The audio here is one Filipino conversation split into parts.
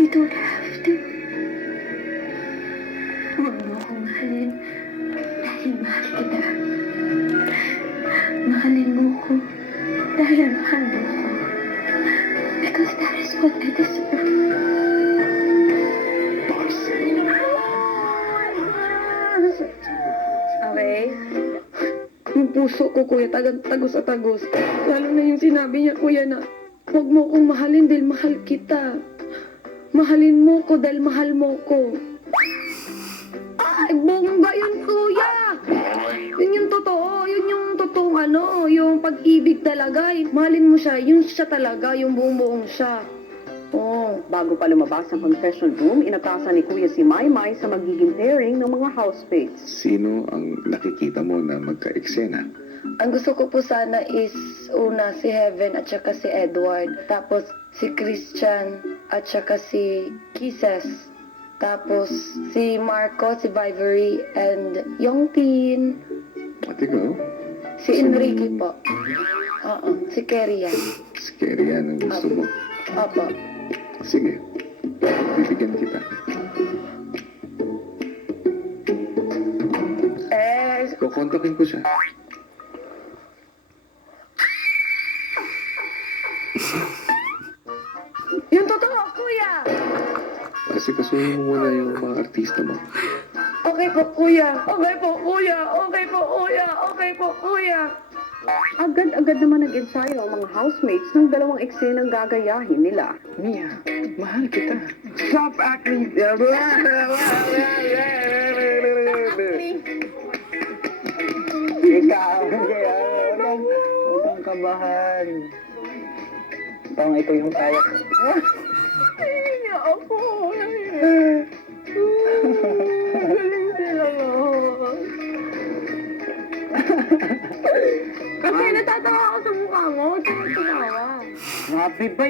You don't have to. Huwag mo akong mahalin dahil mahal kita. Mahalin mo ko dahil mahal mo ko. Because that is what I deserve. Okay? Yung puso ko, kuya, tagos at tagos. Lalo na yung sinabi niya, kuya, na huwag mo akong mahalin dahil mahal kita. Mahalin mo ko dahil mahal mo ko. Ay, bomba yun, kuya! Yun yung totoo. Yun yung totoong yung pag-ibig talaga. Mahalin mo siya. Yung siya talaga, yung buong siya. Oh. Bago pa lumabas ang confession room, inatasan ni Kuya si Maymay sa magiging pairing ng mga housemates. Sino ang nakikita mo na magka-eksena? Ang gusto ko po sana is una si Heaven at saka si Edward. Tapos si Christian at saka si Kisses. Tapos si Marco, si Vivery, and Young Teen. At ikaw? Si Enrique po. Oo, si Keria. Scary yan ang gusto mo. Opo. Sige, bibigyan kita. Kukontakin ko siya. Yung totoo, kuya! Kasi kasuhin mo muna yung mga artista mo. Okay po, kuya. Okay po, kuya. Okay po, kuya. Okay po, kuya. Agad-agad naman nag-ensayo ang mga housemates ng dalawang eksenang gagayahin nila. Mia, mahal kita. Stop acting! Ikaw, kaya huwag kang kabahan. Parang ito yung kaya ko. Hindi ako. Galing sila mo. Kasi natatawa ako sa mukha mo. Tumatawa. Happy ba?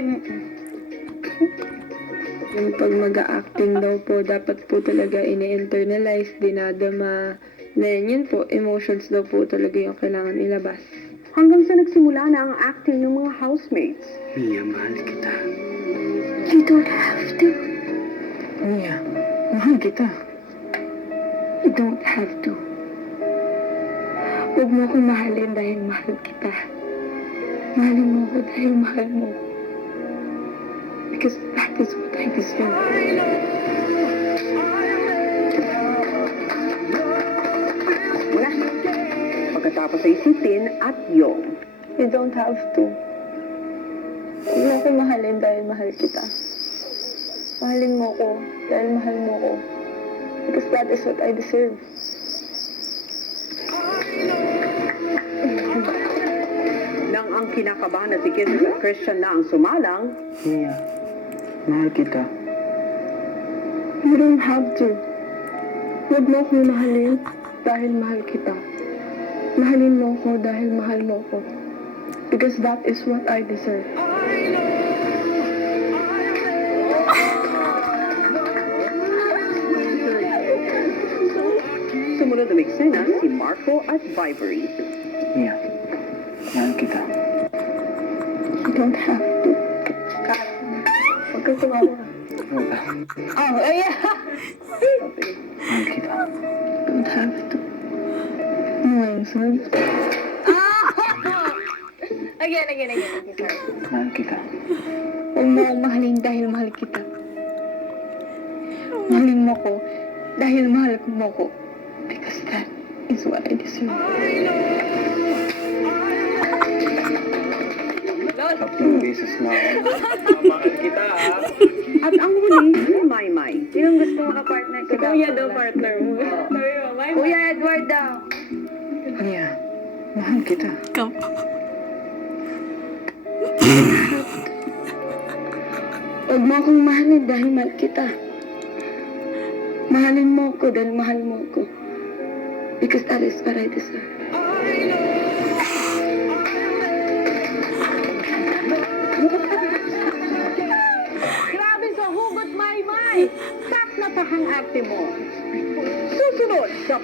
Yung pag mag-acting daw po, dapat po talaga ini-internalize, dinadama. Then yun po, emotions daw po talaga yung kailangan ilabas. Hanggang sa nagsimula na ang acting ng mga housemates. Mia, mahal kita. You don't have to. Mia, mahal kita. You don't have to. Huwag mo akong mahalin dahil mahal kita. Mahalin mo ko dahil mahal mo ko. Because that is what I deserve. Pagkatapos ay si Tin at Yong. You don't have to. Huwag mo akong mahalin dahil mahal kita. Mahalin mo ko dahil mahal mo ko. Because that is what I deserve. Nang ang kinakabahan na si Kisses at Christian na ang sumalang, Mia, mahal kita. You don't have to. Huwag mo akong mahalin dahil mahal kita. Mahalin mo ko dahil mahal mo ko. Because that is what I deserve. sumunod na eksena si Marco at Vivery. Mia, mahal kita. You don't have to. Huwag ka tumawa. Oh, yeah. Mahal kita. You don't have to. No, I'm sorry. Again. Sorry. Mahal kita. Huwag mo akong mahalin dahil mahal kita. Mahalin mo ko dahil mahal mo ko. Because that is what I deserve. Tatlong beses na ako. Mahal kita, ha? At ang huli, si Maymay. Sinong gusto makapartner ko daw? Kuya daw partner mo. Sabi mo, may Kuya Edward daw. Mia, mahal kita. Huwag mo akong mahalin dahil mahal kita. Mahalin mo ko dahil mahal mo ko. Because that is what I deserve. Grabe sa hugot, Maymay! Tak na tak ang arte mo. Susunod sa